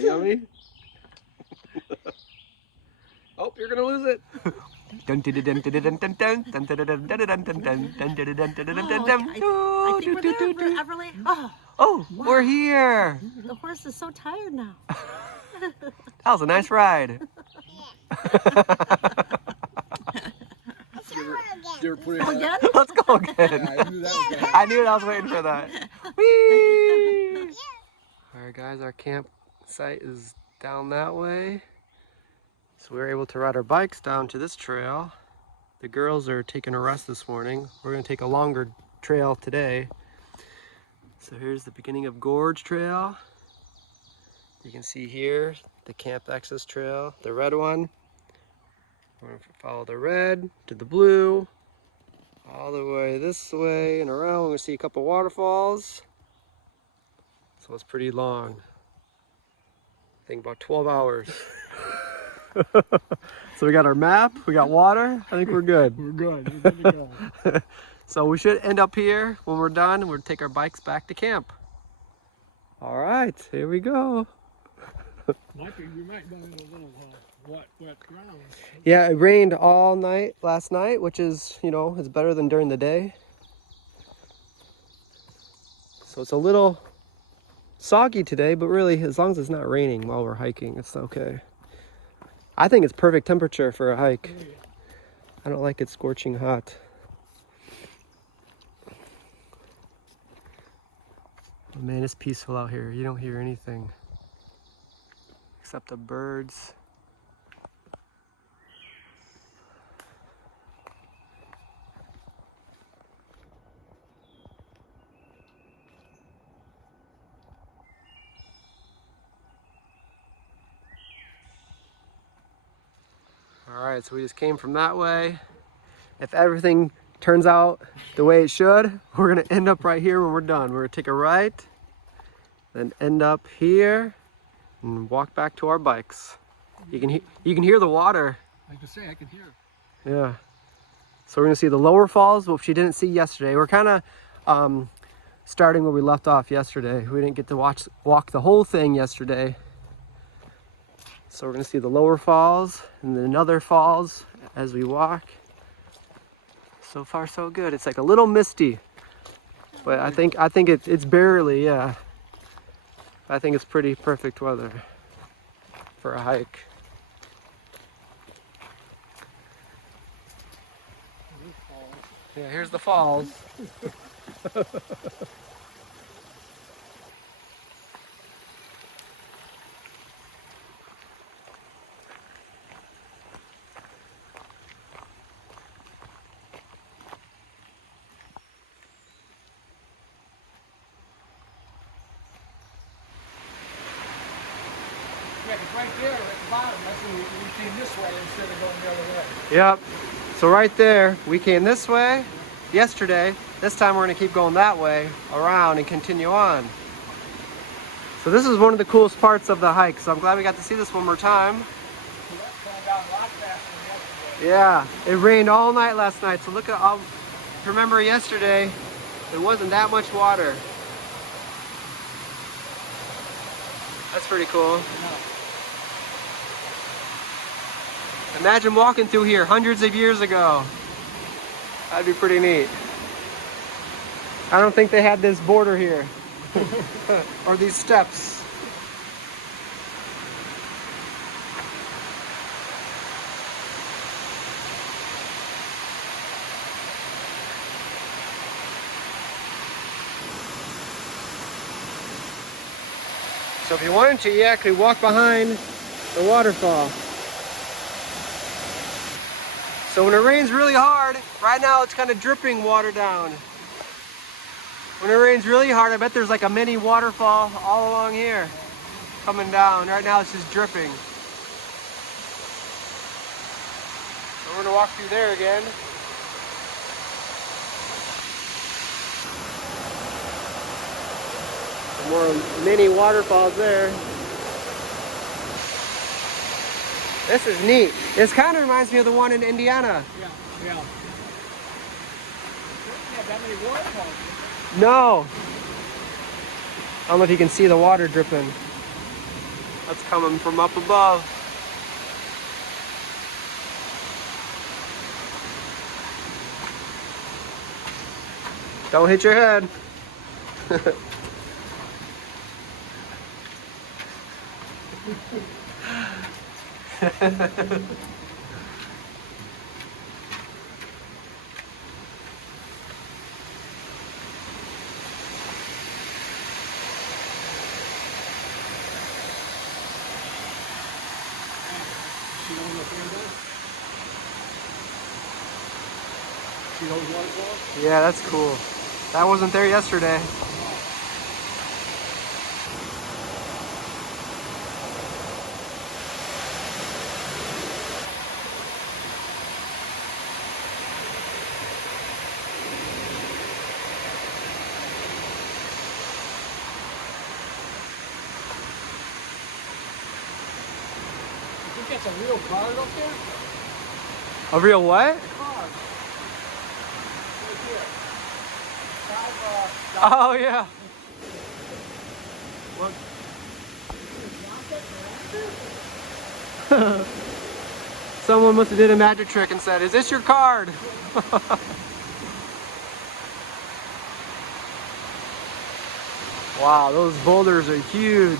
that yummy? Oh, you're gonna lose it. I think we're there, Everly. Oh, wow. We're here. The horse is so tired now. That was a nice ride. Again? Let's go again. I knew I was waiting for that. Whee! Alright guys, our campsite is down that way. So we were able to ride our bikes down to this trail. The girls are taking a rest this morning. We're going to take a longer trail today. So here's the beginning of Gorge Trail. You can see here the Camp Access Trail, the red one. We're going to follow the red to the blue, all the way this way and around. We're going to see a couple waterfalls. So it's pretty long. I think about 12 hours. So we got our map, we got water. I think we're good. We're good. We're good to go. So we should end up here when we're done. We'll take our bikes back to camp. All right, here we go. We might go in a little wet ground. Yeah, it rained all night last night, which is, you know, it's better than during the day. So it's a little soggy today, but really, as long as it's not raining while we're hiking, it's okay. I think it's perfect temperature for a hike. I don't like it scorching hot. Oh, man, it's peaceful out here. You don't hear anything except the birds. All right, so we just came from that way. If everything turns out the way it should, we're gonna end up right here when we're done. We're gonna take a right, then end up here, and walk back to our bikes. You can hear the water. I can say I can hear. Yeah. So we're gonna see the lower falls, which you didn't see yesterday. We're kind of starting where we left off yesterday. We didn't get to walk the whole thing yesterday. So we're gonna see the lower falls and then other falls as we walk. So far so good. It's like a little misty, but I think it's barely, yeah. I think it's pretty perfect weather for a hike. Yeah, here's the falls. Yeah, it's right there at the bottom. That's when we came this way instead of going the other way. Yep. So right there, we came this way yesterday. This time we're gonna keep going that way around and continue on. So this is one of the coolest parts of the hike. So I'm glad we got to see this one more time. Yeah, it rained all night last night. So look at, remember yesterday, there wasn't that much water. That's pretty cool. Imagine walking through here hundreds of years ago. That'd be pretty neat. I don't think they had this border here. Or these steps. So if you wanted to, you could walk behind the waterfall. So when it rains really hard, right now it's kind of dripping water down. When it rains really hard, I bet there's like a mini waterfall all along here coming down. Right now it's just dripping. So we're gonna walk through there again. Some more mini waterfalls there. This is neat. This kind of reminds me of the one in Indiana. Yeah. Yeah, that many waterfalls. No. I don't know if you can see the water dripping. That's coming from up above. Don't hit your head. See those up there, though? See those waterfalls? Yeah, that's cool. That wasn't there yesterday. You think that's a real card up there? A real what? Card. Right here. Oh yeah. Someone must have did a magic trick and said, "Is this your card?" Wow, those boulders are huge.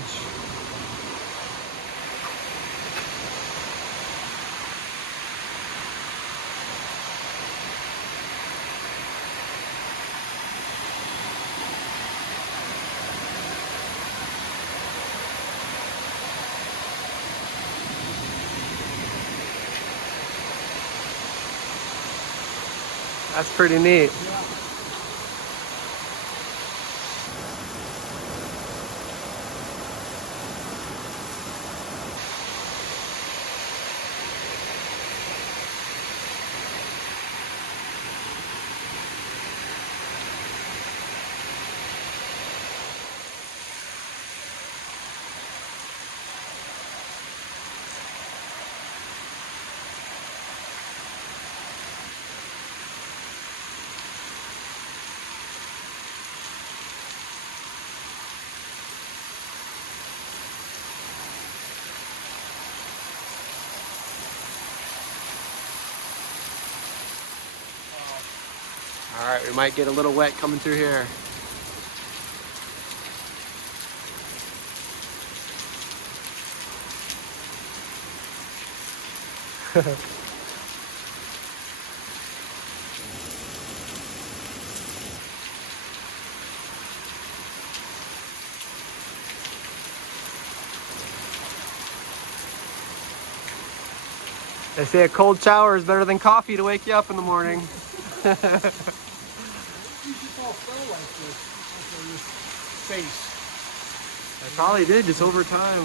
That's pretty neat. All right, we might get a little wet coming through here. They say a cold shower is better than coffee to wake you up in the morning. You just all fell like this. Like on your face. I probably did, just over time.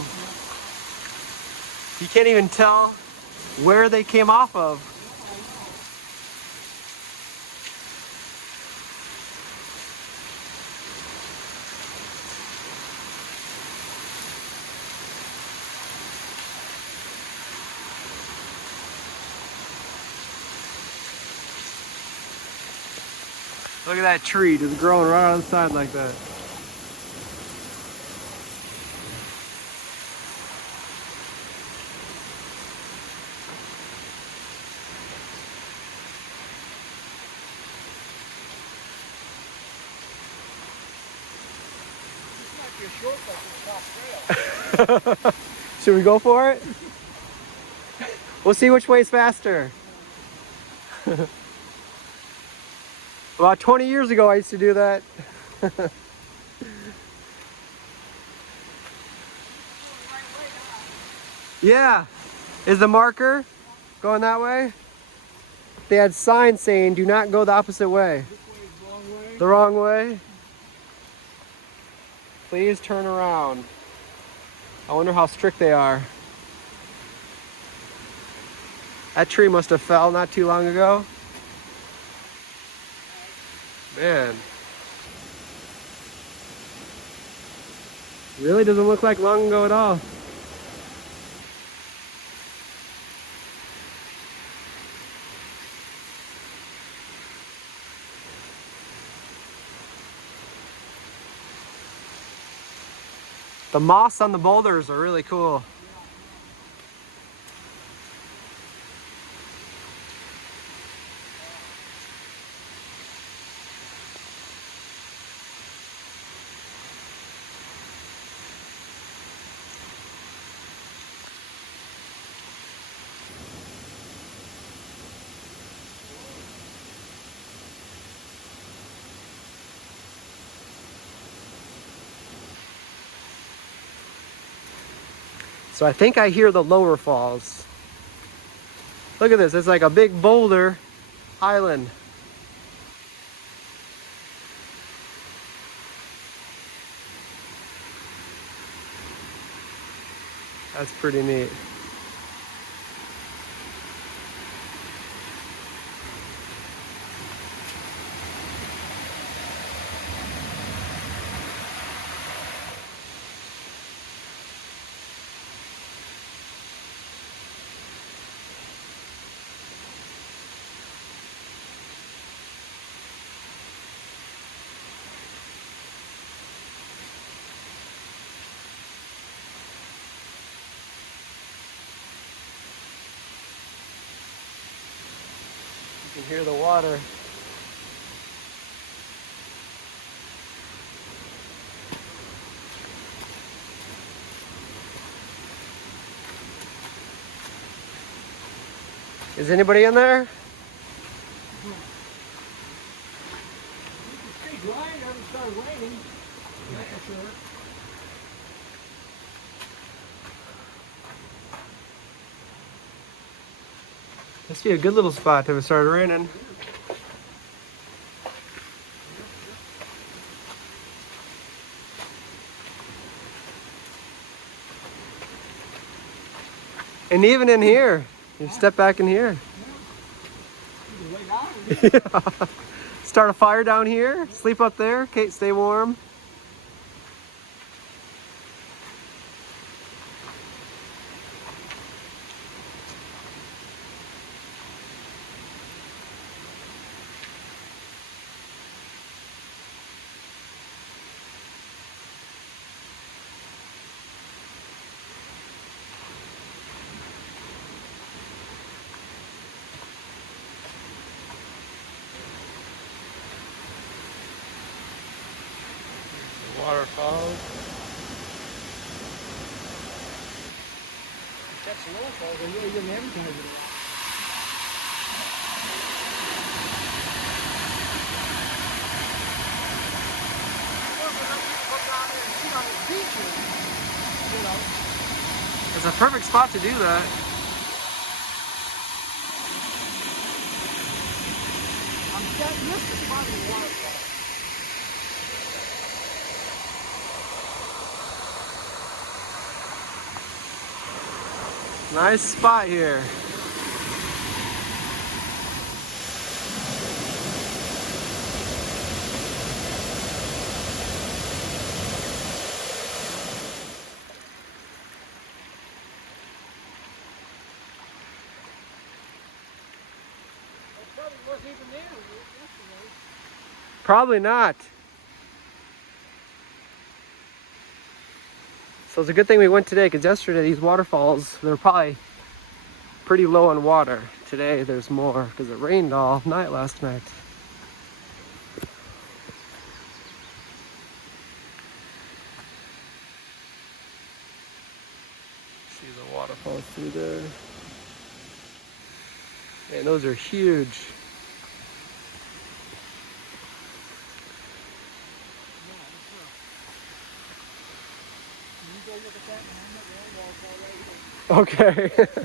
You can't even tell where they came off of. Look at that tree just growing right on the side like that. This might be a shortcut to the top trail. Should we go for it? We'll see which way's faster. About 20 years ago, I used to do that. Yeah. Is the marker going that way? They had signs saying, do not go the opposite way. This way is the wrong way. The wrong way? Please turn around. I wonder how strict they are. That tree must have fell not too long ago. Man. Really doesn't look like long ago at all. The moss on the boulders are really cool. So I think I hear the lower falls. Look at this, it's like a big boulder island. That's pretty neat. You can hear the water. Is anybody in there? Stay dry, it doesn't start raining. That's for sure. Must be a good little spot till it started raining. And even in here, you step back in here. You can lay down. Yeah. Start a fire down here, sleep up there, Kate, stay warm. Waterfalls. That's low falls, they really didn't advertise it. It's a perfect spot to do that. This is part of the waterfall. Nice spot here. Probably wasn't even there yesterday. Probably not. So it's a good thing we went today, because yesterday these waterfalls, they're probably pretty low on water. Today there's more because it rained all night last night. See the waterfalls through there. Man, those are huge. You go look at that and I'm not going to waterfall right here. Okay.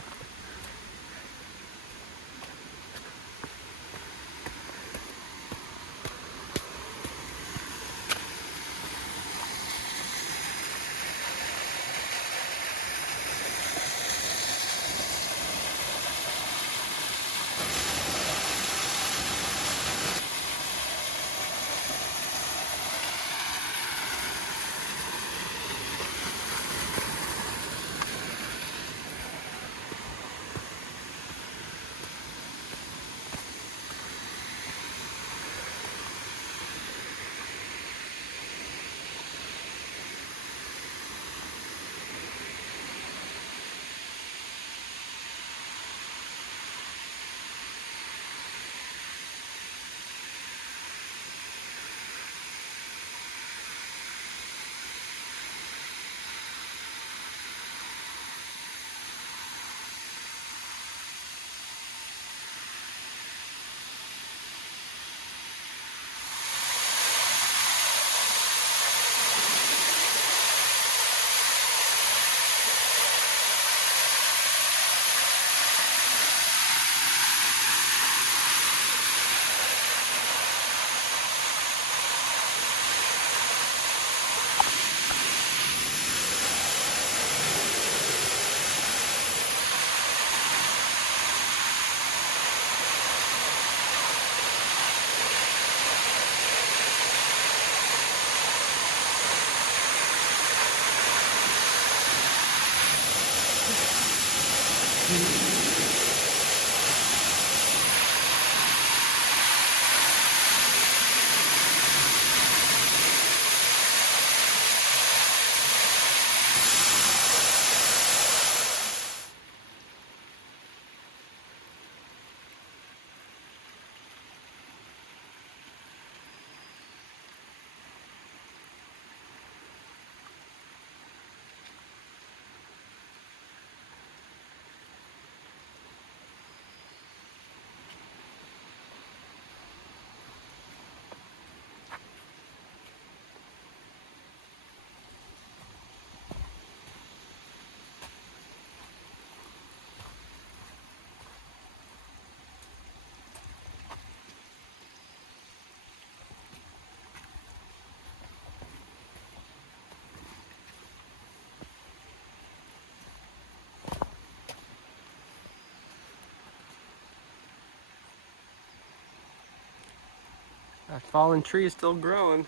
That fallen tree is still growing.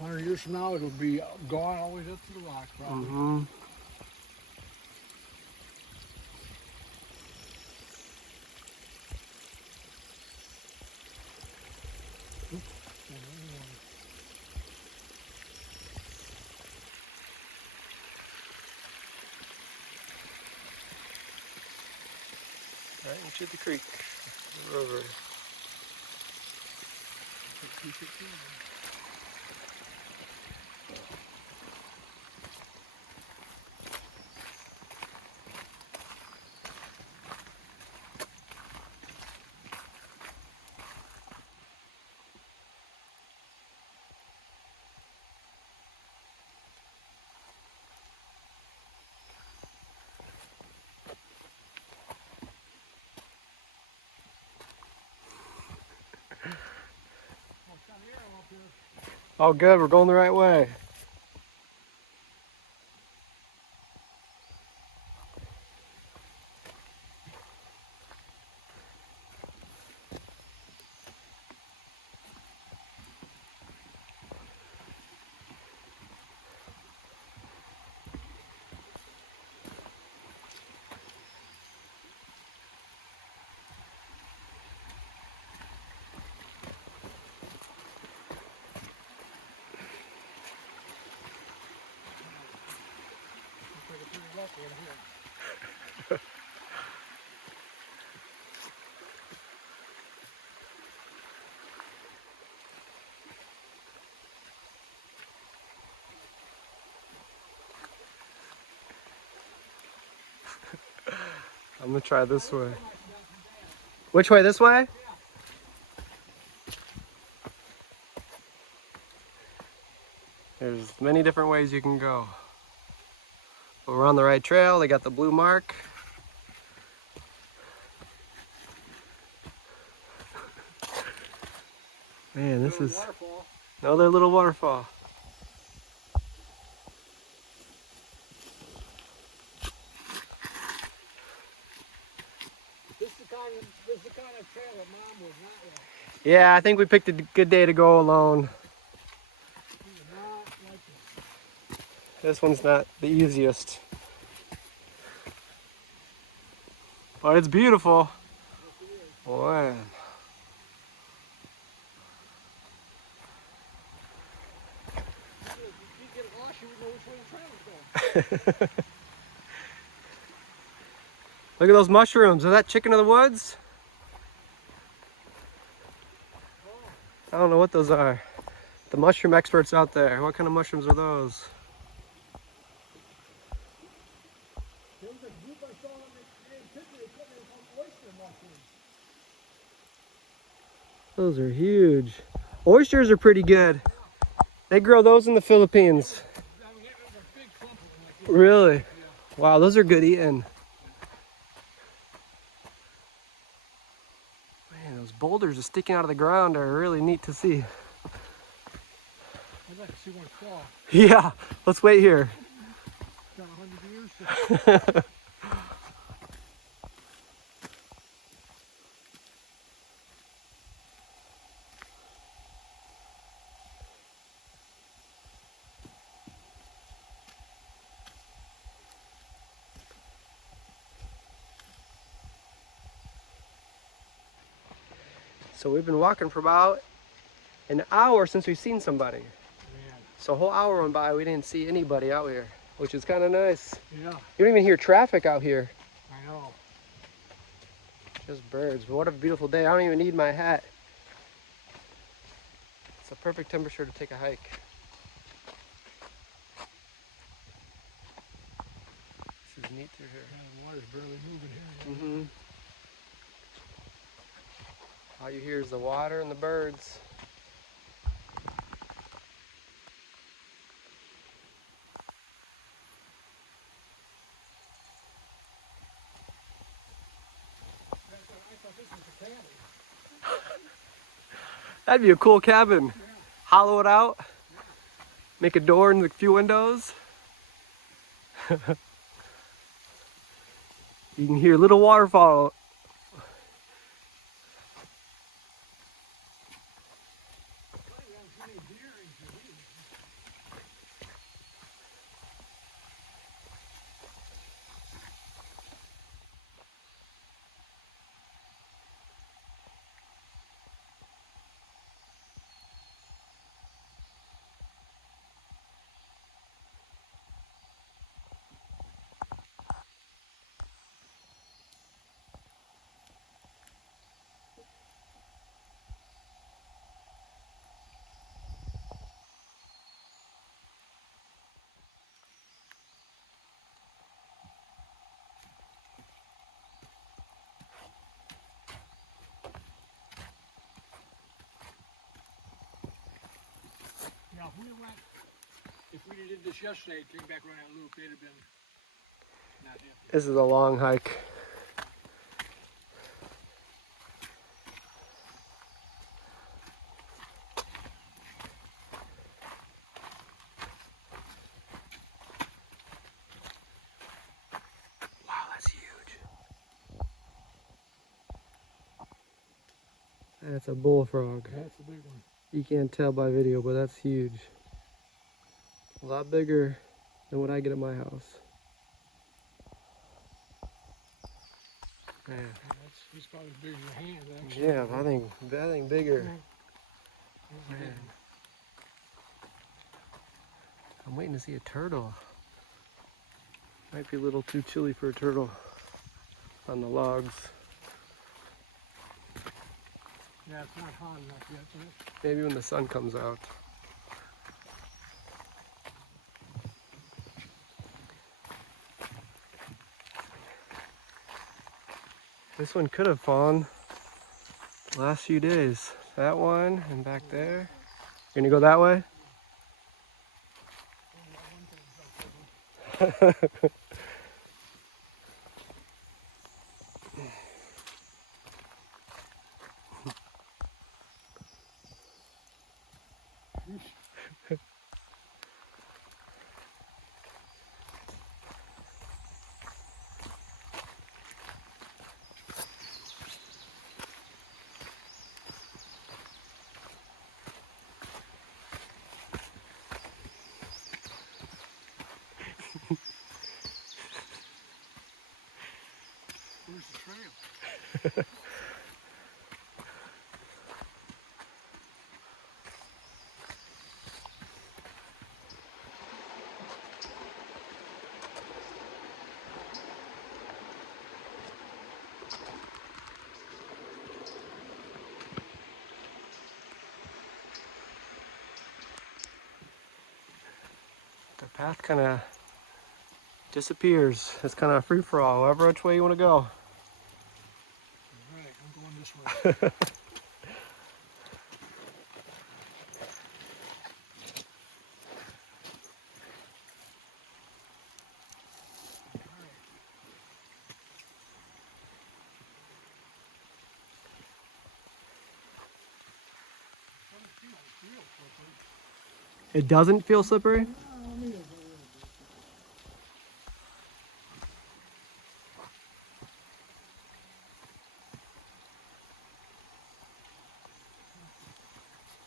"100 years from now, it'll be gone all the way up to the rock, probably." Mm-hmm. Right into the creek, the river. Oh good, we're going the right way. I'm gonna try this way. Which way? This way? There's many different ways you can go. But we're on the right trail. They got the blue mark. Man, this is another little waterfall. This is the kind of trail that Mom would not like. Yeah, I think we picked a good day to go alone. She would not like it. This one's not the easiest. But it's beautiful. Wow. If you get lost, you would know which way the trail was going. Look at those mushrooms. Is that chicken of the woods? I don't know what those are. The mushroom experts out there. What kind of mushrooms are those? There was a group I saw in the picture. They said they were called oyster mushrooms. Those are huge. Oysters are pretty good. They grow those in the Philippines. I mean, it was a big clump of them like this. Really? Yeah. Wow, those are good eating. Man, those boulders just sticking out of the ground are really neat to see. I'd like to see one fall. Yeah, let's wait here. Got 100 years. So we've been walking for about an hour since we've seen somebody. Man. So a whole hour went by, we didn't see anybody out here, which is kind of nice. Yeah, You don't even hear traffic out here. I know. Just birds. But what a beautiful day. I don't even need my hat. It's a perfect temperature to take a hike. water's barely moving here. Mm-hmm. All you hear is the water and the birds. I thought this was a cabin. That'd be a cool cabin. Yeah. Hollow it out. Make a door and a few windows. You can hear little waterfall. Now, if we did this yesterday, came back around that loop, they'd have been not happy. This is a long hike. Wow, that's huge. That's a bullfrog. That's a big one. You can't tell by video, but that's huge. A lot bigger than what I get at my house. Man. He's probably as big as your hand, actually. Yeah, I think bigger. Man. I'm waiting to see a turtle. Might be a little too chilly for a turtle on the logs. Yeah, it's not hot enough yet, is it? Maybe when the sun comes out. This one could have fallen the last few days. That one and back there. You're gonna go that way? Where's the trail? The path kind of disappears. It's kind of free for all, however which way you want to go. All right, I'm going this way. It doesn't feel slippery?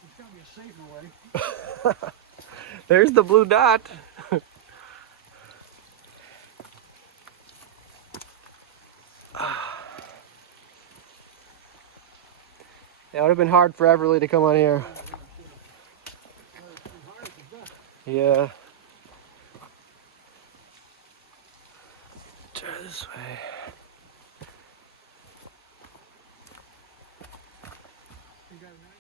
There's got to be a safer way. There's the blue dot. It would have been hard for Everly to come on here. Yeah. Try this way. You got a knife?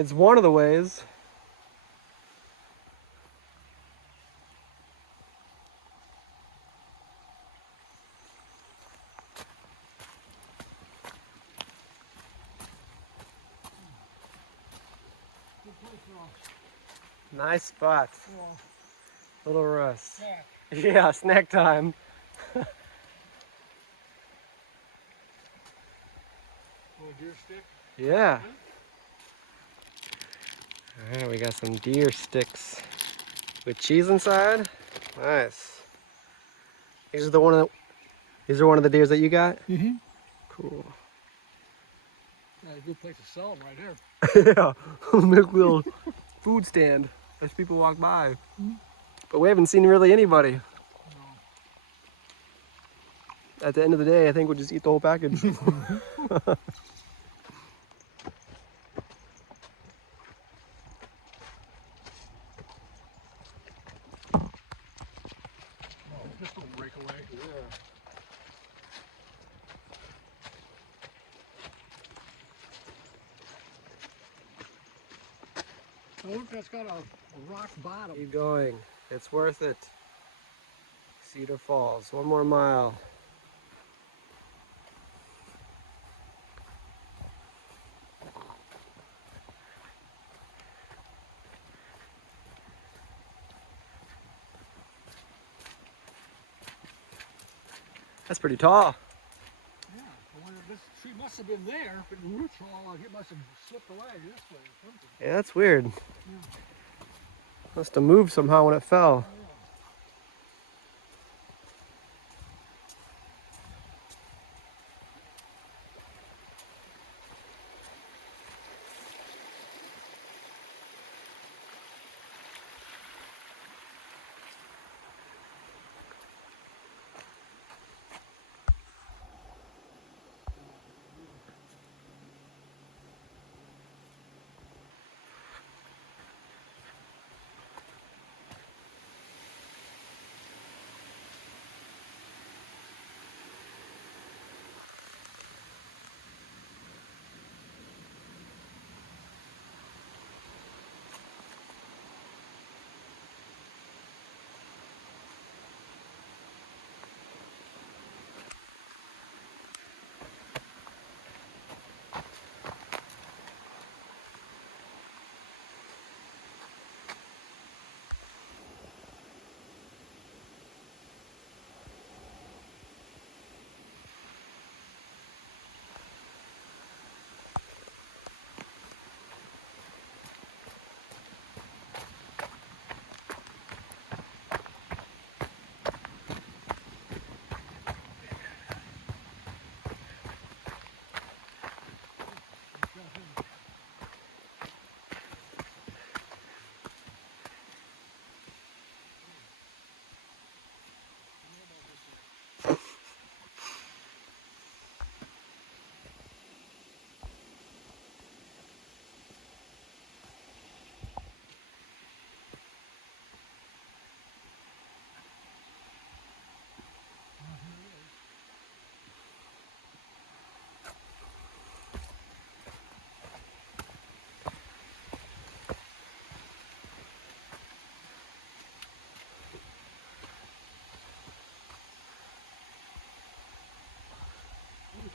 It's one of the ways. Nice spot. Little Russ. Yeah, snack time. Little deer stick. Yeah. Alright, we got some deer sticks with cheese inside. Nice. These are one of the deers that you got? Mm-hmm. Cool. Yeah, a good place to sell them right there. Yeah, make a little food stand as people walk by. But we haven't seen really anybody. No. At the end of the day, I think we'll just eat the whole package. This will break away. Yeah. Now look, that's got a rock bottom. Keep going. It's worth it. Cedar Falls. 1 more mile. That's pretty tall. Yeah, I wonder if this tree must have been there, but the roots are all like it must have slipped away this way or something. Yeah, that's weird. Must have moved somehow when it fell.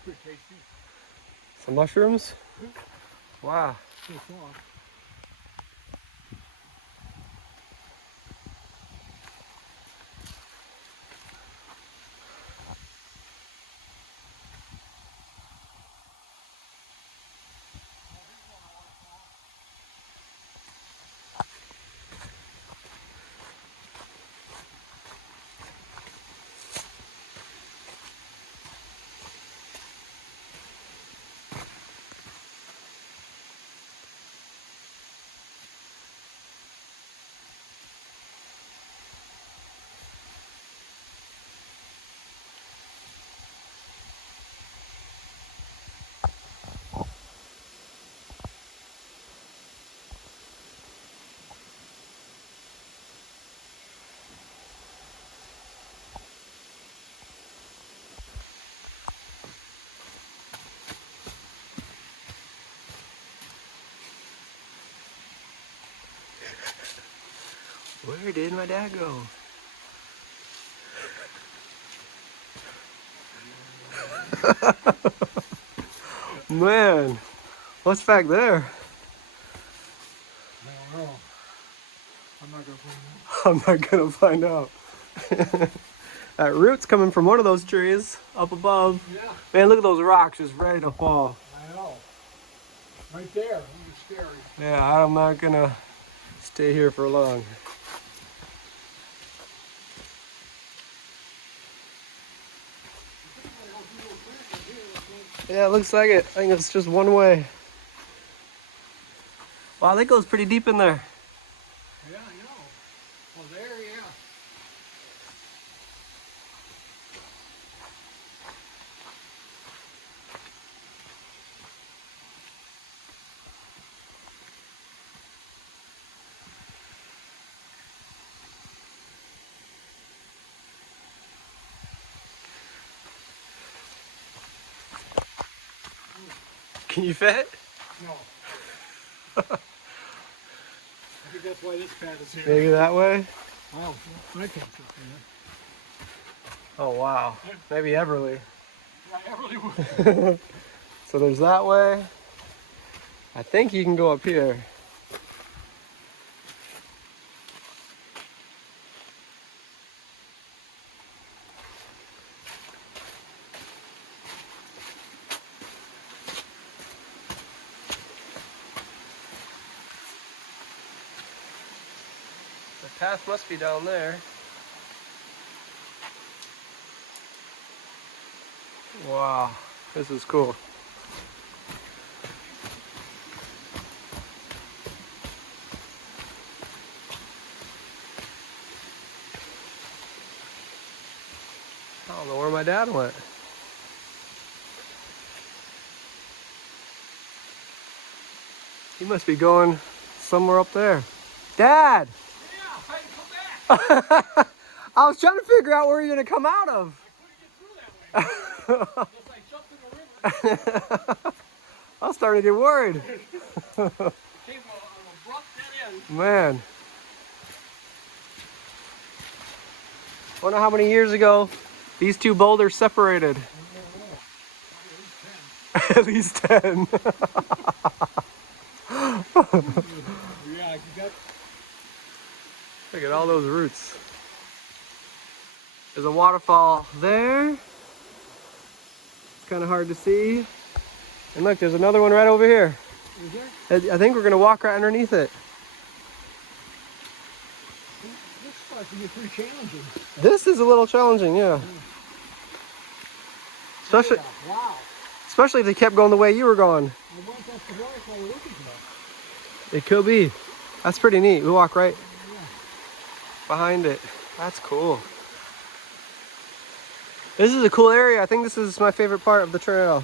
Pretty tasty. Some mushrooms? Wow. So far. Where did my dad go? Man, what's back there? I don't know. I'm not gonna find out. I'm not gonna find out. That root's coming from one of those trees up above. Yeah, Man, look at those rocks just ready to fall. I know. Right there. It's scary. Yeah, I'm not gonna stay here for long. Yeah, it looks like it. I think it's just one way. Wow, that goes pretty deep in there. Yeah, I know. Well, there, yeah. Can you fit? No. I think that's why this path is here. Maybe that way? Wow, I can't fit through Oh, wow. Maybe Everly. that. Yeah, I really would. So there's that way. I think you can go up here. The path must be down there. Wow, this is cool. I don't know where my dad went. He must be going somewhere up there. Dad! Yeah, I can come back. I was trying to figure out where you're gonna come out of. I couldn't get through that way. Unless I jumped in the river. I was starting to get worried. It came an abrupt dead end. Man. Wonder how many years ago these two boulders separated. At least 10. Yeah, you got. Look at all those roots. There's a waterfall there. Kind of hard to see. And look, there's another one right over here. Is there? I think we're gonna walk right underneath it. This starts to get pretty challenging. This is a little challenging, yeah. Especially, Yeah, wow. especially if they kept going the way you were going. I wonder if that's the waterfall we're looking for. It could be. That's pretty neat. We walk right behind it. That's cool. This is a cool area. I think this is my favorite part of the trail.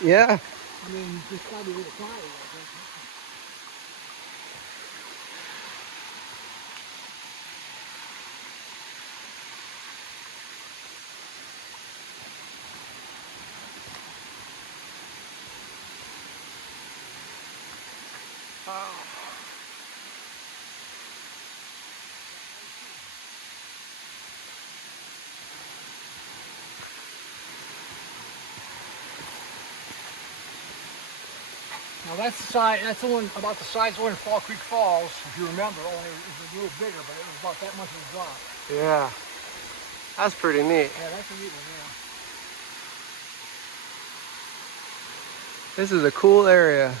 Yeah. I mean, just probably with a fire. Now that's the size. That's the one about the size of one in Fall Creek Falls, if you remember. Only it was a little bigger, but it was about that much of a drop. Yeah. That's pretty neat. Yeah, that's a neat one. Yeah. This is a cool area.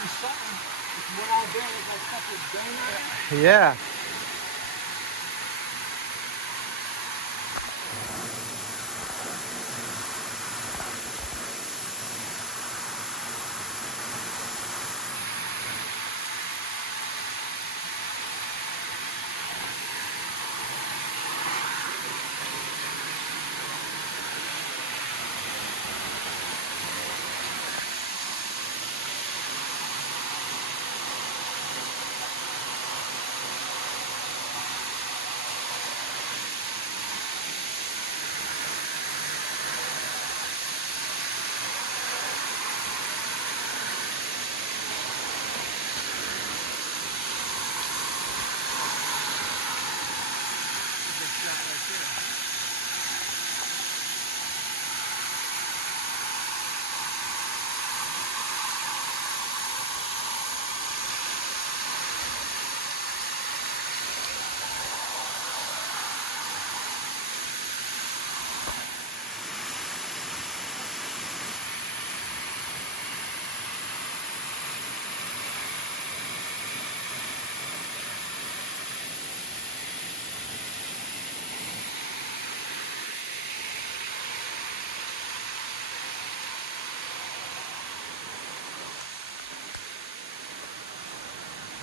be something. If you went out there and there's like such a drain area. Yeah.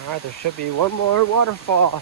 All right, there should be one more waterfall.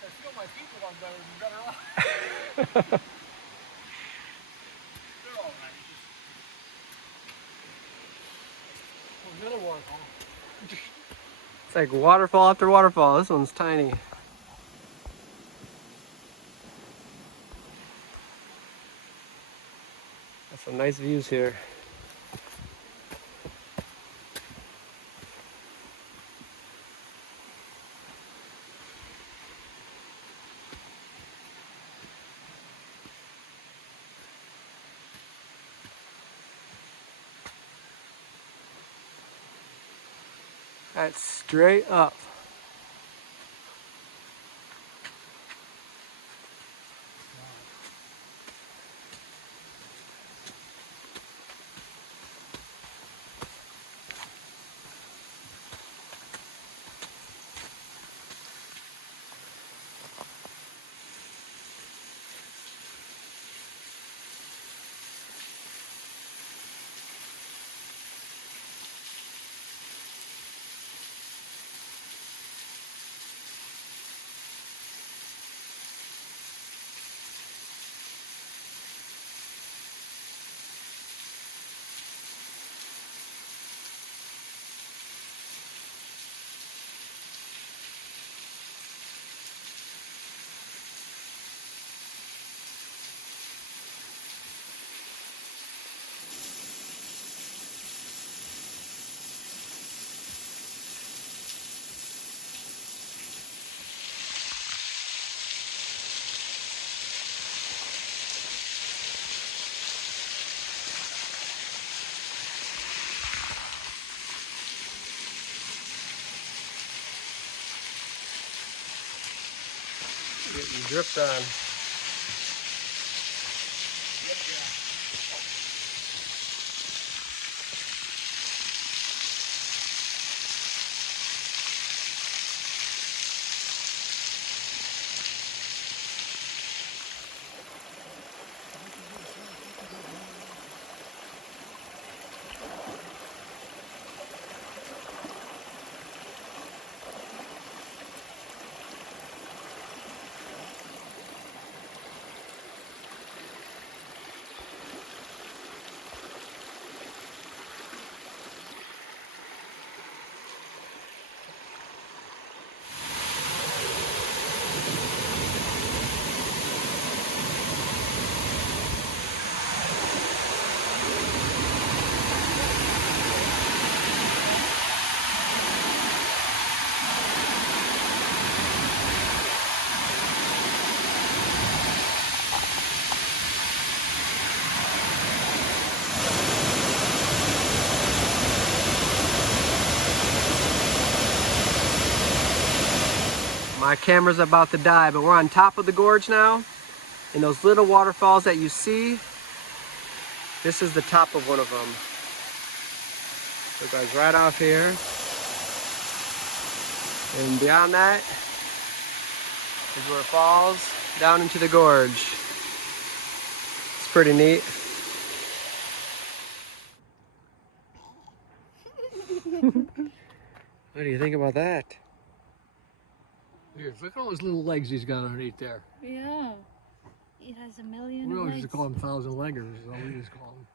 I feel my people are better off. They're all right. Well, the other waterfall. It's like waterfall after waterfall. This one's tiny. Got some nice views here. That's straight up. Getting dripped on. My camera's about to die, but we're on top of the gorge now. And those little waterfalls that you see, this is the top of one of them. So it goes right off here. And beyond that is where it falls down into the gorge. It's pretty neat. What do you think about that? Here, look at all those little legs he's got underneath there. Yeah. It has a million We always legs. used to call them 1,000-leggers, is what we used to call them.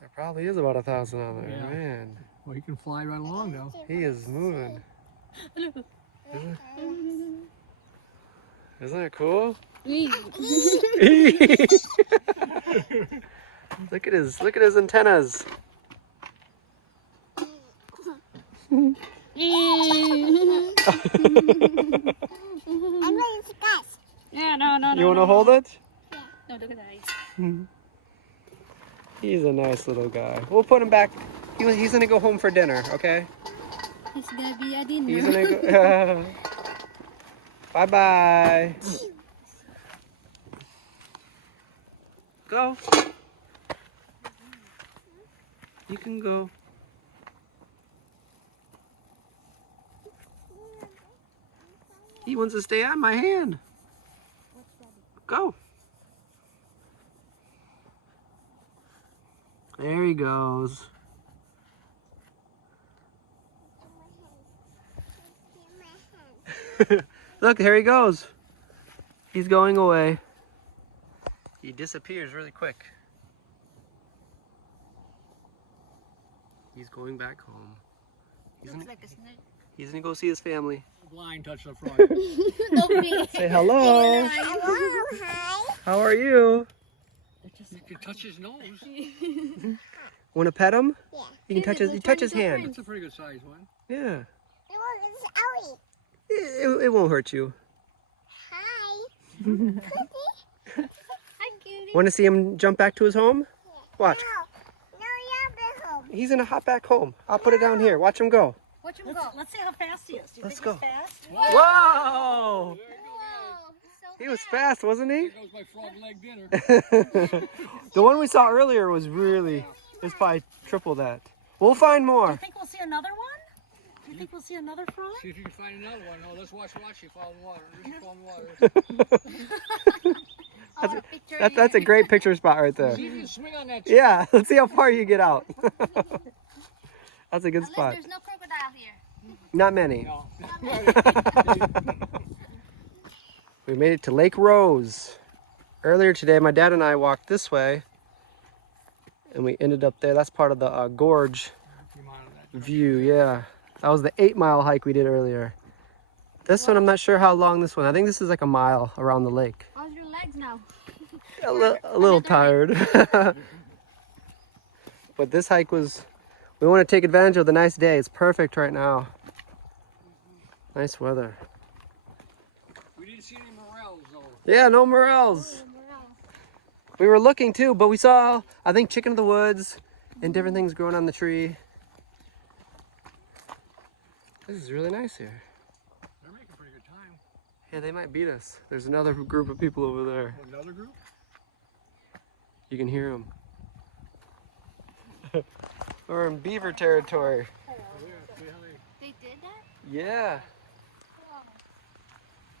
There probably is about 1,000 on there, Yeah. man. Well, he can fly right along now. He is moving. Isn't that cool? Look at his antennas. Yeah, no. You want to hold it? No, look at that. He's a nice little guy. We'll put him back. He's gonna go home for dinner, okay? It's gonna be a dinner. He's gonna go. Bye bye. Go. You can go. He wants to stay on my hand. Go. There he goes. Look, here he goes. He's going away. He disappears really quick. He's going back home. Looks like a snake. He's gonna go see his family. Blind touch the front. Don't be. Say hello. Hello, hi. How are you? You can touch his nose. Want to pet him? Yeah. You can touch his. You touch his hand. That's a pretty good size one. Yeah. It's Ellie. It won't hurt you. Hi. Hi, cutie. Want to see him jump back to his home? Watch. No, you're home. He's gonna hop back home. I'll put it down here. Watch him go. Watch him go. Let's see how fast he is. Do you Let's think go. he's fast? Whoa! Whoa. He was fast, wasn't he? There goes my frog leg dinner. The one we saw earlier was really. It's probably triple that. We'll find Do more. you think we'll see another one? Do you think we'll see another frog? See if you can find another one. No, let's watch you fall in the water. Just fall in the water. I want a picture. That's a great picture spot right there. See if you can swing on that tree. Yeah, let's see how far you get out. That's a good Unless spot. there's no crocodile here. Not many. No. We made it to Lake Rose. Earlier today, my dad and I walked this way, and we ended up there. That's part of the gorge view, yeah. That was the 8-mile hike we did earlier. This one, I'm not sure how long this one. I think this is like a mile around the lake. How's your legs now? A little tired. But this hike was, we want to take advantage of the nice day. It's perfect right now. Nice weather. We didn't see any morels though. Yeah, no morels. We were looking too, but we saw, I think, chicken of the woods and different things growing on the tree. This is really nice here. They're making pretty good time. Yeah, they might beat us. There's another group of people over there. Another group? You can hear them. We're in beaver territory. They did that? Yeah.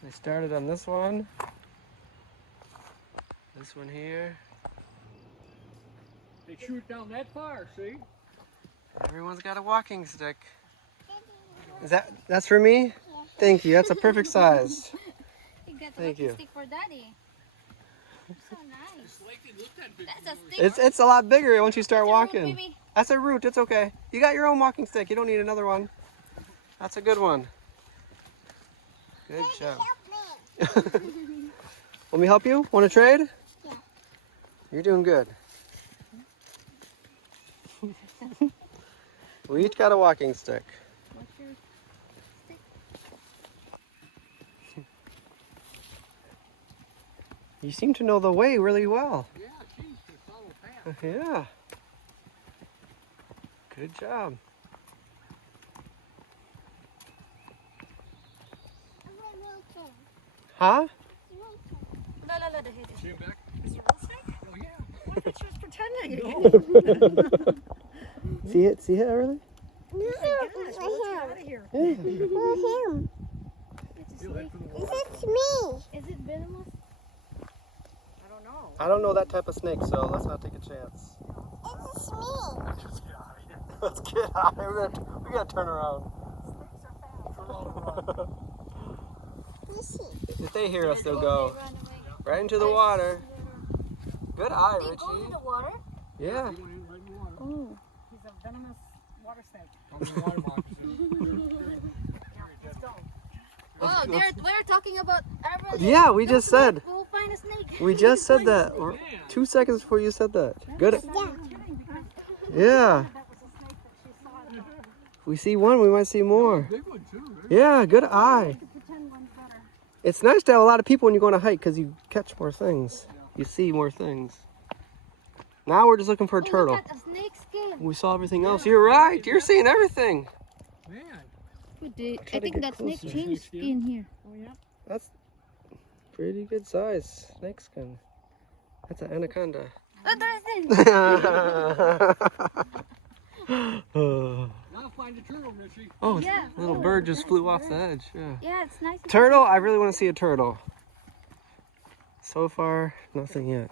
They started on this one. This one here. They shoot down that far, see? Everyone's got a walking stick. That's for me? Thank you. That's a perfect size. You got the Thank walking you. stick for Daddy. So nice. This lake didn't look that big. That's a stick. It's a lot bigger once you start That's a root, walking. baby. That's a root. It's okay. You got your own walking stick. You don't need another one. That's a good one. Good job. Help me. Want me to help you? Want to trade? Yeah. You're doing good. We each got a walking stick. What's your stick? You seem to know the way really well. Yeah, geez, they follow path. Yeah. Good job. Huh? No, the head. See him back? Is it a real snake? Oh, yeah. What if it's just pretending? See it? See it, really? Oh my gosh, well, let's get out of here. Yeah. Him. It's a He'll head snake. for the This water. is me. Is it venomous? I don't know. I don't know that type of snake, so let's not take a chance. This is me. Just get out of here. Let's get out. We gotta turn around. This is. If they hear us, they'll Oh, go they run away. right into the water. Good eye, They go in Richie. the water? Yeah. He went in right in the water. Oh. He's a venomous water snake. From the water moccasin. Let's go. Oh, we're talking about everyone. Yeah, we just said. We'll find a snake. We just said that 2 seconds before you said that. Good. I'm kidding because Yeah. that was a snake that she saw. If we see one, we might see more. Big one, too, right? Yeah, good eye. The pretend one's better. It's nice to have a lot of people when you go on a hike because you catch more things. You see more things. Now we're just looking for a turtle. Look at a snake skin. We saw everything else. You're right. You're seeing everything. Man. I to think get that snake closer. changed skin here. Oh, yeah? That's pretty good size snake skin. That's an anaconda. Oh, there's Now find the turtle, Richie. Oh, Yeah. little bird just flew off the edge. Yeah. Yeah, it's nice. Turtle? I really want to see a turtle. So far, nothing yet.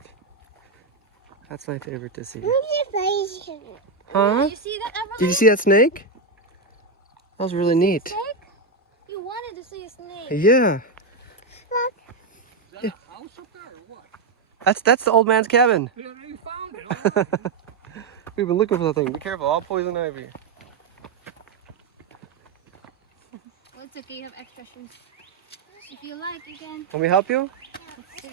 That's my favorite to see. Huh? Did you see that, Emily? Did you see that snake? That was really neat. Snake? You wanted to see a snake. Yeah. Is that a house up there or what? That's the old man's cabin. Yeah, you found it. All right. We've been looking for that thing. Be careful, all poison ivy. Well, it's okay. You have extra shoes. If you like, you can. Want me to help you? This is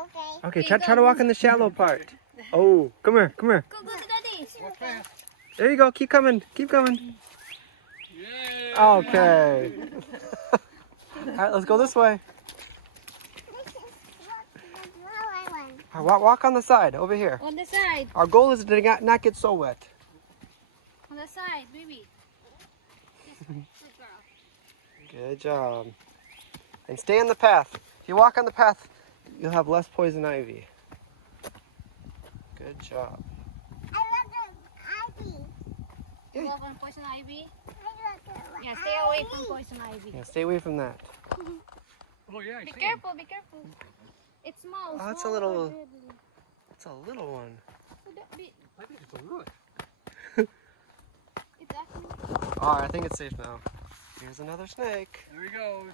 okay. Okay, try to walk in the shallow part. Oh, come here, come here. Go to Daddy. Walk fast. There you go. Keep coming. Keep coming. Yay. Okay. All right, let's go this way. All right, walk on the side over here. On the side. Our goal is to not get so wet. On the side, baby. This way. Good girl. Good job. And stay on the path. If you walk on the path, you'll have less poison ivy. Good job. You love on poison ivy? Yeah, Yeah, stay away from poison ivy. Yeah, stay away from that. Oh, yeah, I Be see careful, be careful. It's small. Oh, that's a small little- or deadly. It's a little one. Would that be- him. I think it's a root. It's actually. All right, I think it's safe now. Here's another snake. There he goes.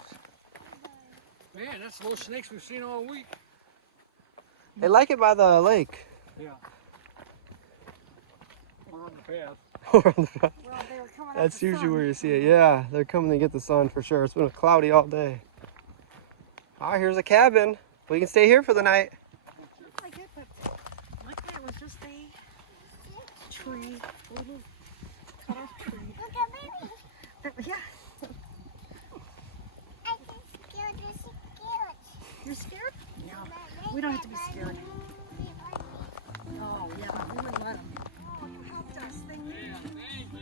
Man, that's the most snakes we've seen all week. They like it by the lake. Yeah. We're on the path. Well, they were coming out That's the usually sun. where you see it. Yeah, they're coming to get the sun for sure. It's been cloudy all day. All right, here's a cabin. We can stay here for the night. Looks like it, but like that was just a tree, a little cut off tree. Yeah, you're scared? No, we don't have to be scared. Oh, yeah, we would let them. Oh, you helped us. Thank you. Yeah, thank you.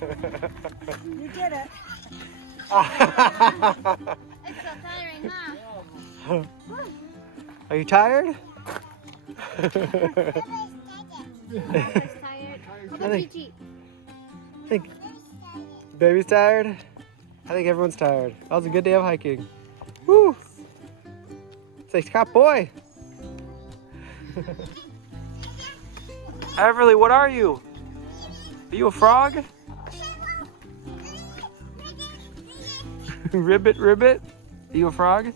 Thank you. You did it. It's so tiring, huh? Are you tired? Mama's tired. How about think- Gigi? I think baby's tired. I think everyone's tired. That was a good day of hiking. Woo! Say, Scott boy. Everly, what are you? Are you a frog? Ribbit, ribbit. Are you a frog?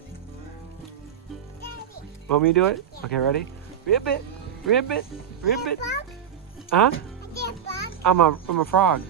Want me to do it? Okay, ready? Ribbit, ribbit, ribbit. Huh? I'm a frog.